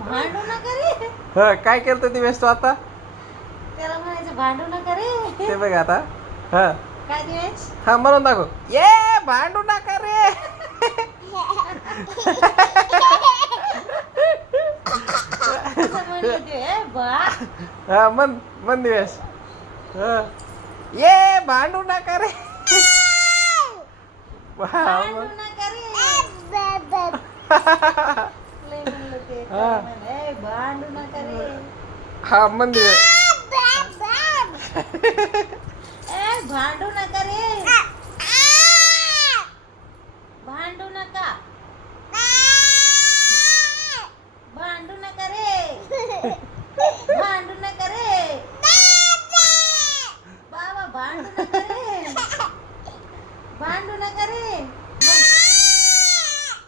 भांडू नका रे. ह काय केलं दिवेश तू आता त्याला म्हणायचं भांडू नका रे. ते बघ आता हा काय दिवेश? हा म्हणून दाखव ये भांडू नका रे. असं म्हणलं ते, हा मन दिवेश हा ये भांडू नका रे. भांडू नका रे. लय म्हणलं ते, हा. म्हणे, भांडू नका रे. हा मन दिवेश भांडू नका रे.